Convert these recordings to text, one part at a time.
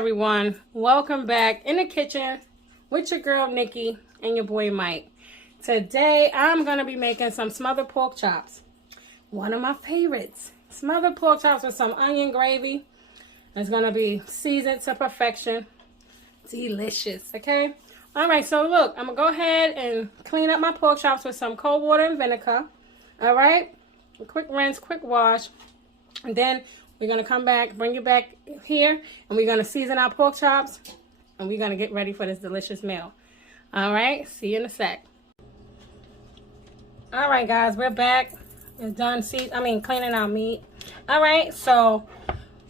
everyone, welcome back in the kitchen with your girl Nikki and your boy Mike. Today I'm going to be making some smothered pork chops. One of my favorites. Smothered pork chops with some onion gravy. It's going to be seasoned to perfection. Delicious, okay? Alright, so look, I'm going to go ahead and clean up my pork chops with some cold water and vinegar. Alright? A quick rinse, quick wash. And then we're going to come back, bring you back here, and we're going to season our pork chops, and we're going to get ready for this delicious meal. All right, see you in a sec. All right, guys, we're back. We're done cleaning our meat. All right, so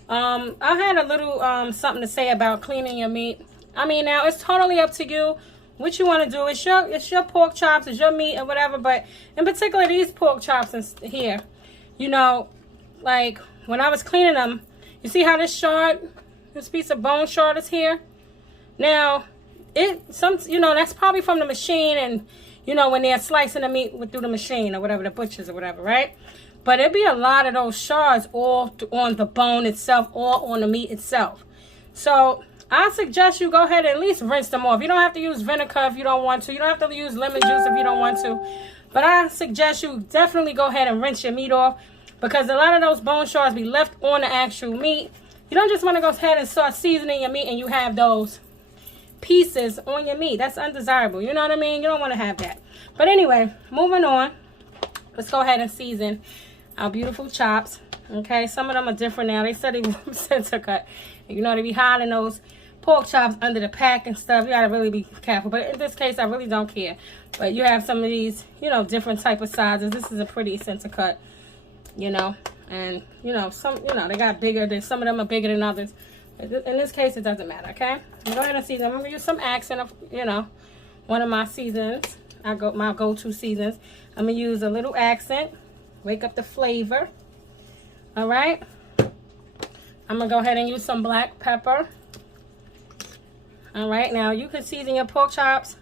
I had a little something to say about cleaning your meat. Now it's totally up to you what you want to do. It's your pork chops, it's your meat or whatever, but in particular these pork chops here, like when I was cleaning them, you see how this piece of bone shard is here? Now, that's probably from the machine, and when they're slicing the meat through the machine or whatever, the butchers or whatever, right? But it'd be a lot of those shards all on the bone itself, or on the meat itself. So I suggest you go ahead and at least rinse them off. You don't have to use vinegar if you don't want to. You don't have to use lemon juice if you don't want to. But I suggest you definitely go ahead and rinse your meat off, because a lot of those bone shards be left on the actual meat. You don't just want to go ahead and start seasoning your meat and you have those pieces on your meat. That's undesirable. You know what I mean? You don't want to have that. But anyway, moving on. Let's go ahead and season our beautiful chops. Okay, some of them are different now. They said they were center cut. They be hiding those pork chops under the pack and stuff. You got to really be careful. But in this case, I really don't care. But you have some of these, different type of sizes. This is a pretty center cut. And some they got bigger, some of them are bigger than others. In this case it doesn't matter. Okay, go ahead and season. I'm gonna use some accent of one of my seasons. My go-to seasons. I'm gonna use a little accent, wake up the flavor. All right, I'm gonna go ahead and use some black pepper. All right, now you can season your pork chops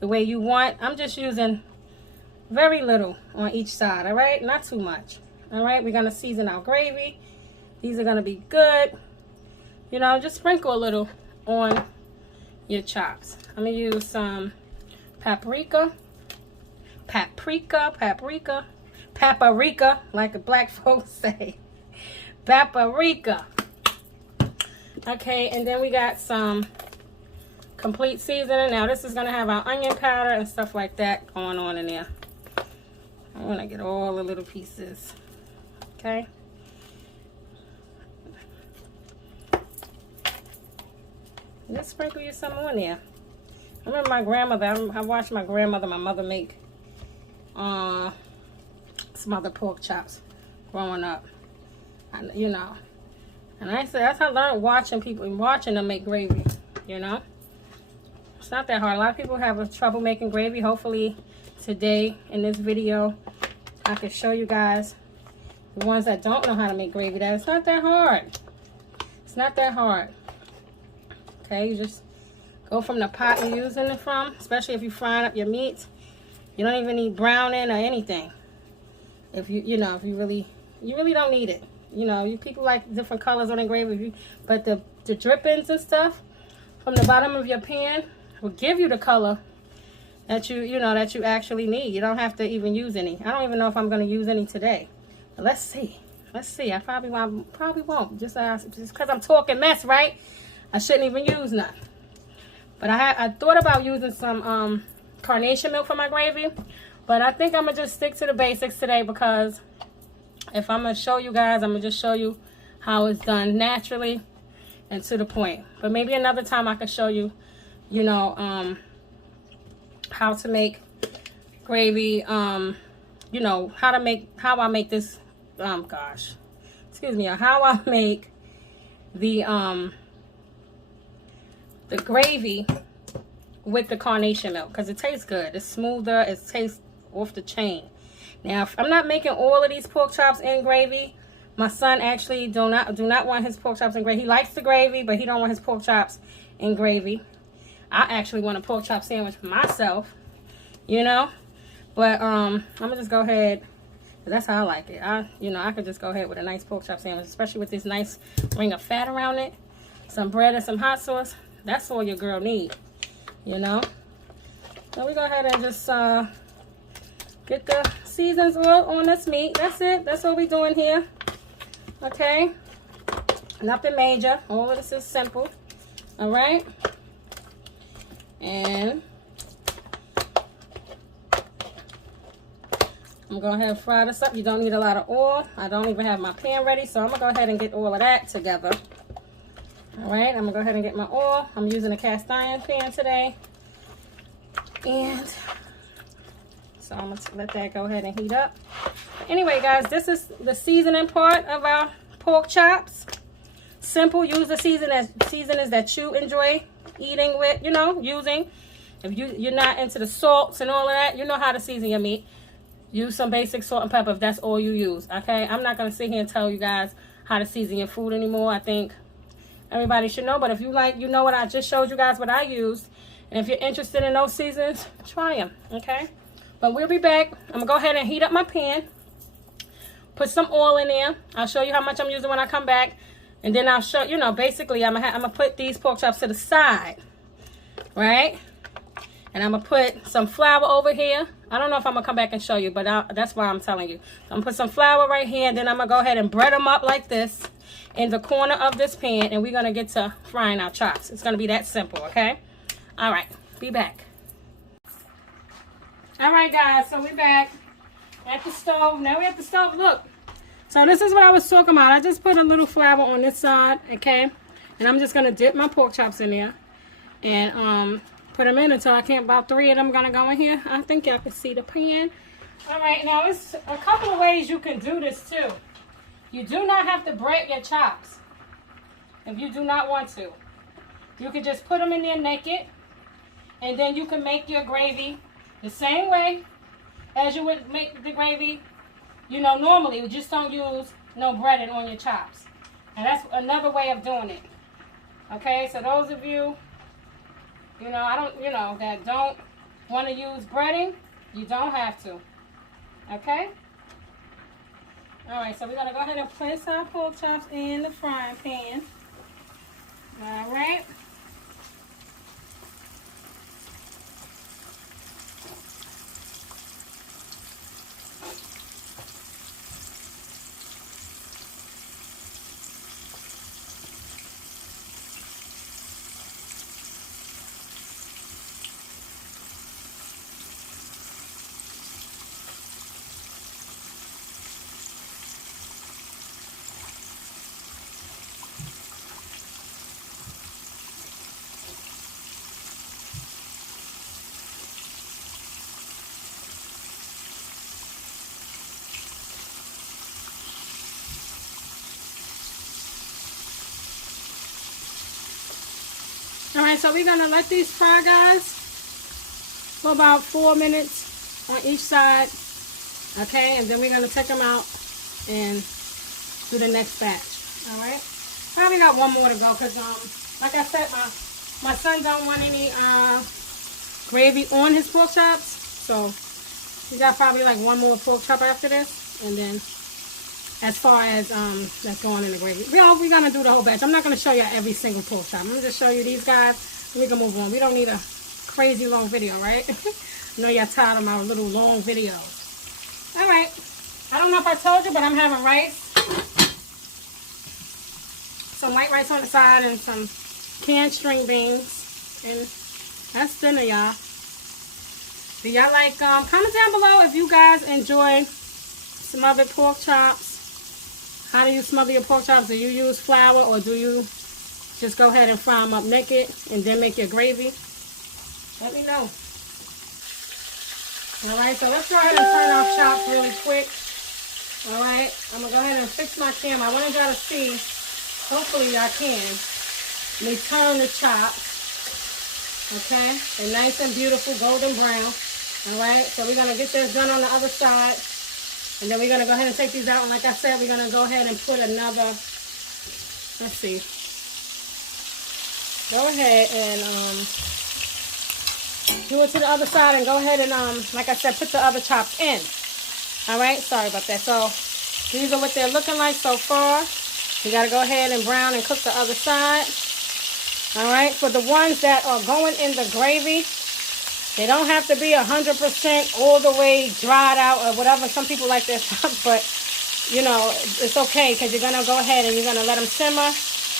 the way you want. I'm just using very little on each side. All right, not too much. All right, we're gonna season our gravy. These are gonna be good. Just sprinkle a little on your chops. I'm gonna use some paprika, like the black folks say. Paprika. Okay, and then we got some complete seasoning. Now this is gonna have our onion powder and stuff like that going on in there. I wanna get all the little pieces. Okay. Just sprinkle you some on there. I remember my grandmother, I watched my mother make smothered pork chops growing up. And that's how I learned watching them make gravy. It's not that hard. A lot of people have trouble making gravy. Hopefully today in this video I can show you guys, the ones that don't know how to make gravy, that it's not that hard. It's not that hard. Okay, you just go from the pot you're using it from, especially if you're frying up your meat. You don't even need browning or anything. If you really don't need it. You people like different colors on the gravy, but the drippings and stuff from the bottom of your pan will give you the color that you actually need. You don't have to even use any. I don't even know if I'm going to use any today. But let's see. I probably won't. Just because I'm talking mess, right? I shouldn't even use none. But I thought about using some carnation milk for my gravy. But I think I'm going to just stick to the basics today, because if I'm going to show you guys, I'm going to just show you how it's done naturally and to the point. But maybe another time I can show you, how to make gravy, how I make this, how I make the gravy with the carnation milk, because it tastes good. It's smoother. It tastes off the chain. Now, if I'm not making all of these pork chops in gravy, my son actually do not want his pork chops in gravy. He likes the gravy, but he don't want his pork chops in gravy. I actually want a pork chop sandwich for myself, But I'm gonna just go ahead. That's how I like it. I could just go ahead with a nice pork chop sandwich, especially with this nice ring of fat around it. some bread and some hot sauce, that's all your girl need, you know. So we go ahead and just get the seasons all on this meat. That's it. That's what we're doing here. Okay. Nothing major. All of this is simple. All right. And I'm going to go ahead and fry this up. You don't need a lot of oil. I don't even have my pan ready, so I'm going to go ahead and get all of that together. All right, I'm going to go ahead and get my oil. I'm using a cast iron pan today. And so I'm going to let that go ahead and heat up. Anyway, guys, this is the seasoning part of our pork chops. Simple. Use the seasonings that you enjoy eating with, you know, using. If you're not into the salts and all of that, you know how to season your meat. Use some basic salt and pepper if that's all you use, okay? I'm not going to sit here and tell you guys how to season your food anymore. I think everybody should know. But if you like, you know what I just showed you guys what I used. And if you're interested in those seasons, try them, okay? But we'll be back. I'm going to go ahead and heat up my pan. Put some oil in there. I'll show you how much I'm using when I come back. And then I'll show, you know, basically I'm going to put these pork chops to the side, right? And I'm going to put some flour over here. I don't know if I'm going to come back and show you, but that's why I'm telling you. So I'm going to put some flour right here, and then I'm going to go ahead and bread them up like this in the corner of this pan, and we're going to get to frying our chops. It's going to be that simple, okay? All right, be back. All right, guys, so we're back at the stove. Now we're at the stove. Look, so this is what I was talking about. I just put a little flour on this side, okay? And I'm just going to dip my pork chops in there and put them in until I can't. About 3 of them going to go in here. I think y'all can see the pan. All right, now it's a couple of ways you can do this too. You do not have to break your chops if you do not want to. You can just put them in there naked, and then you can make your gravy the same way as you would make the gravy, you know, normally. You just don't use no breading on your chops. And that's another way of doing it. Okay, so those of you, you know, that don't want to use breading, you don't have to. Okay? All right, so we're going to go ahead and place our pork chops in the frying pan. All right. All right, so we're going to let these fry, guys, for about 4 minutes on each side, okay? And then we're going to take them out and do the next batch, all right? Probably got one more to go because, like I said, my son don't want any gravy on his pork chops. So we got probably like one more pork chop after this. And then as far as that's going in the gravy, we're going to do the whole batch. I'm not going to show you every single pork chop. I'm going to just show you these guys. We can move on. We don't need a crazy long video, right? I know y'all tired of my little long videos. All right. I don't know if I told you, but I'm having rice. Some white rice on the side and some canned string beans. And that's dinner, y'all. Do y'all like, comment down below if you guys enjoy smothered pork chops. How do you smother your pork chops? Do you use flour or do you just go ahead and fry them up naked and then make your gravy? Let me know. Alright, so let's go ahead and turn off chops really quick. Alright, I'm going to go ahead and fix my camera. I wanted y'all to see, hopefully y'all can, me turn the chops. Okay, they're nice and beautiful, golden brown. Alright, so we're going to get this done on the other side. And then we're going to go ahead and take these out. And like I said, we're going to go ahead and put another, let's see. Go ahead and do it to the other side and go ahead and, like I said, put the other chops in. Alright, sorry about that. So, these are what they're looking like so far. You got to go ahead and brown and cook the other side. All right, for the ones that are going in the gravy, they don't have to be 100% all the way dried out or whatever. Some people like their stuff, but you know, it's okay because you're going to go ahead and you're going to let them simmer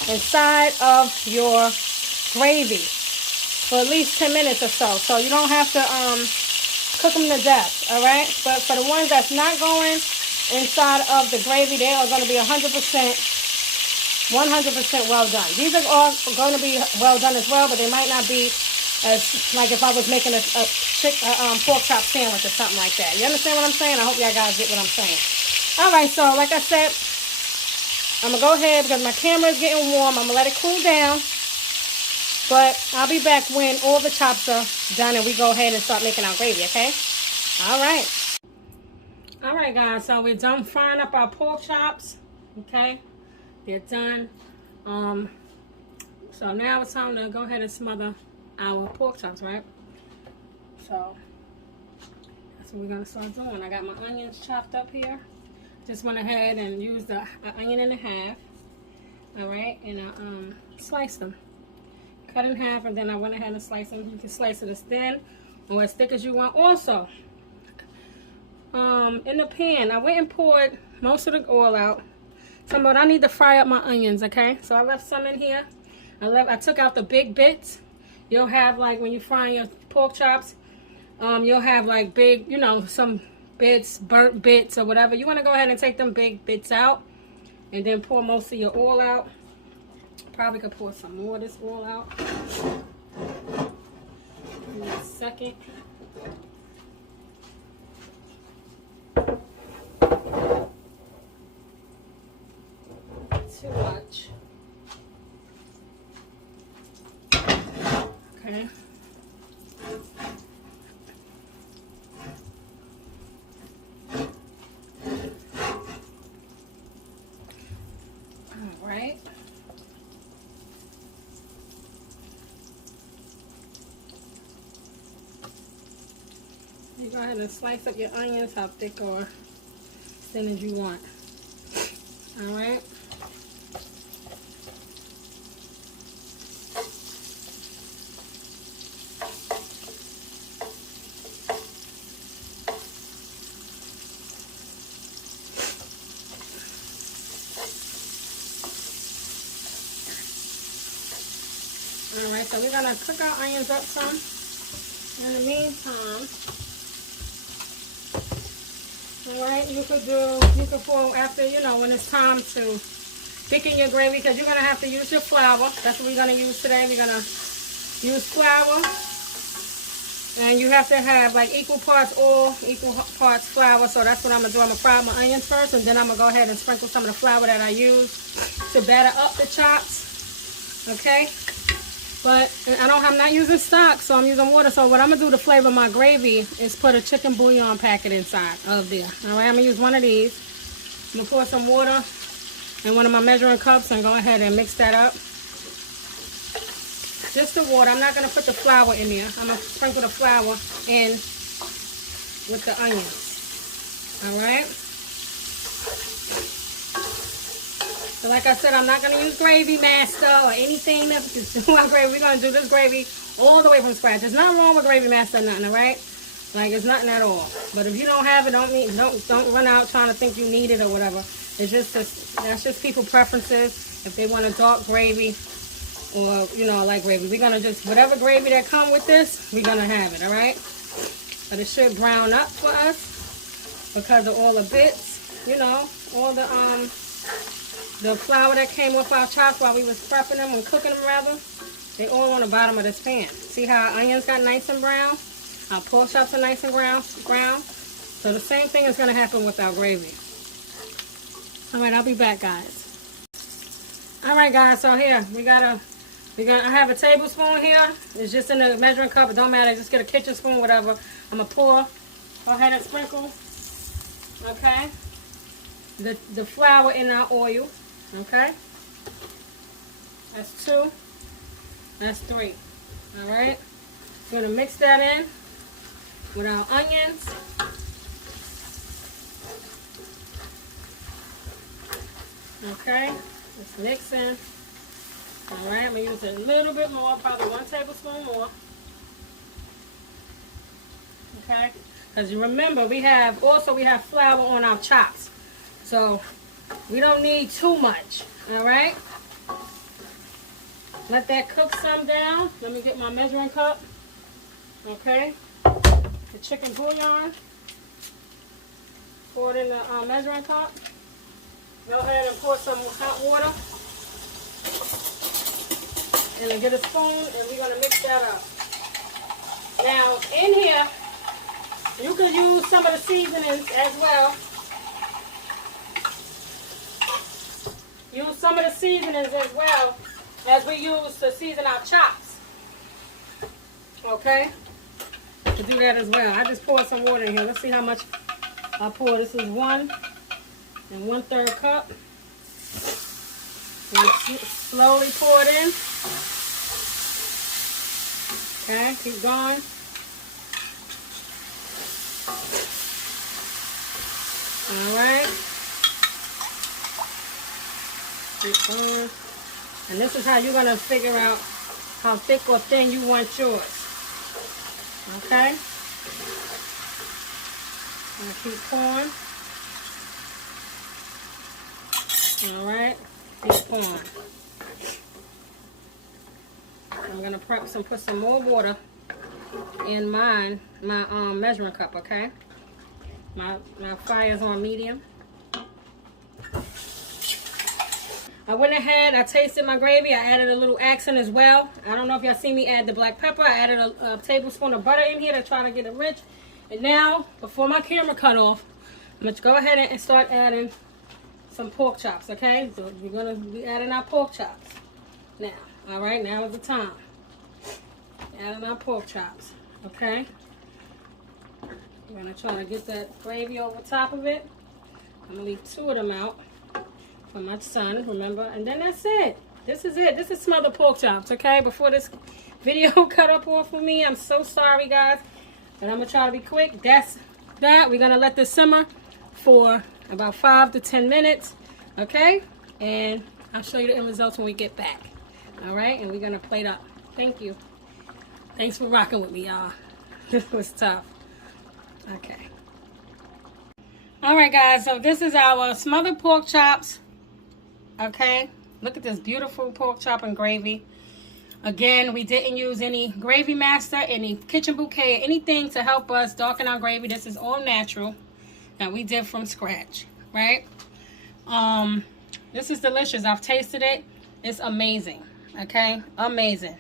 inside of your gravy for at least 10 minutes or so. So you don't have to cook them to death, all right? But for the ones that's not going inside of the gravy, they are going to be 100% well done. These are all going to be well done as well, but they might not be as, like if I was making a pork chop sandwich or something like that. You understand what I'm saying? I hope y'all guys get what I'm saying. All right, so like I said, I'm going to go ahead because my camera is getting warm. I'm going to let it cool down. But I'll be back when all the chops are done and we go ahead and start making our gravy, okay? All right. All right, guys, so we're done frying up our pork chops, okay? They're done. So now it's time to go ahead and smother our pork chops, right? So that's what we're going to start doing. I got my onions chopped up here. Just went ahead and used an onion and a half, all right? And I sliced them. Cut in half, and then I went ahead and sliced them. You can slice it as thin or as thick as you want. Also, in the pan, I went and poured most of the oil out. So I need to fry up my onions, okay? So I left some in here. I took out the big bits. You'll have, like, when you're frying your pork chops, you'll have, like, big, you know, some bits, burnt bits or whatever. You want to go ahead and take them big bits out and then pour most of your oil out. Probably could pour some more of this oil out. Give me a second. Too much. Okay. All right. You go ahead and slice up your onions how thick or thin as you want. All right. All right, so we're gonna cook our onions up some. In the meantime, all right, you could pour after, you know, when it's time to thicken your gravy, because you're gonna have to use your flour. That's what we're gonna use today. We're gonna use flour, and you have to have like equal parts oil, equal parts flour. So that's what I'm gonna do. I'm gonna fry my onions first, and then I'm gonna go ahead and sprinkle some of the flour that I use to batter up the chops. Okay. But I'm not using stock, so I'm using water. So what I'm going to do to flavor my gravy is put a chicken bouillon packet inside of there. All right, I'm going to use one of these. I'm going to pour some water in one of my measuring cups and go ahead and mix that up. Just the water. I'm not going to put the flour in there. I'm going to sprinkle the flour in with the onions. All right. So like I said, I'm not going to use Gravy Master or anything that to do my gravy. We're going to do this gravy all the way from scratch. There's nothing wrong with Gravy Master or nothing, all right? Like, it's nothing at all. But if you don't have it, don't run out trying to think you need it or whatever. It's just, that's just people preferences. If they want a dark gravy or, you know, light gravy. We're going to just, whatever gravy that come with this, we're going to have it, all right? But it should brown up for us because of all the bits, you know, all the flour that came with our chops while we was prepping them and cooking them rather, they all on the bottom of this pan. See how our onions got nice and brown? Our pork chops are nice and brown. So the same thing is going to happen with our gravy. All right, I'll be back, guys. All right, guys, so here, I have a tablespoon here. It's just in the measuring cup. It don't matter. Just get a kitchen spoon, whatever. I'm going to pour. Go ahead and sprinkle. Okay. The flour in our oil. Okay, that's 2, that's 3. All right, we're gonna mix that in with our onions. Okay, let's mix in All right, I'm gonna use a little bit more, probably 1 tablespoon more. Okay, because you remember we have flour on our chops, so we don't need too much. All right, let that cook some down. Let me get my measuring cup. Okay, the chicken bouillon, pour it in the measuring cup. Go ahead and pour some hot water, and then get a spoon, and we're gonna mix that up. Now in here, you could use some of the seasonings as well. Use some of the seasonings as well as we use to season our chops. Okay? To do that as well. I just poured some water in here. Let's see how much I pour. This is 1 1/3 cup. And slowly pour it in. Okay, keep going. All right. Keep going. And this is how you're going to figure out how thick or thin you want yours. Okay? And keep pouring. All right. Keep pouring. I'm going to put some more water in my measuring cup, okay? My fire's on medium. I went ahead, I tasted my gravy. I added a little accent as well. I don't know if y'all see me add the black pepper. I added a tablespoon of butter in here to try to get it rich. And now, before my camera cut off, I'm going to go ahead and start adding some pork chops, okay? So we're going to be adding our pork chops now. All right, now is the time. Adding our pork chops, okay? We're going to try to get that gravy over top of it. I'm going to leave 2 of them out for my son, remember? And then that's it. This is it. This is smothered pork chops, okay? Before this video cut up off for me, I'm so sorry, guys. But I'm going to try to be quick. That's that. We're going to let this simmer for about 5 to 10 minutes, okay? And I'll show you the end results when we get back. All right? And we're going to plate up. Thank you. Thanks for rocking with me, y'all. This was tough. Okay. All right, guys. So this is our smothered pork chops. Okay. Look at this beautiful pork chop and gravy. Again, we didn't use any gravy master, any kitchen bouquet, anything to help us darken our gravy. This is all natural that we did from scratch, right? This is delicious. I've tasted it. It's amazing. Okay. Amazing.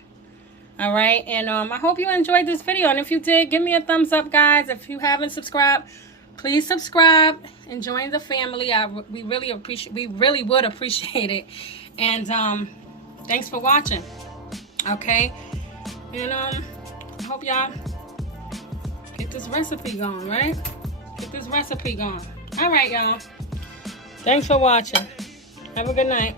All right, and I hope you enjoyed this video, and if you did, give me a thumbs up, guys. If you haven't subscribed, please subscribe and join the family. We really would appreciate it. And thanks for watching. Okay, and I hope y'all get this recipe going, right? Get this recipe going. All right, y'all. Thanks for watching. Have a good night.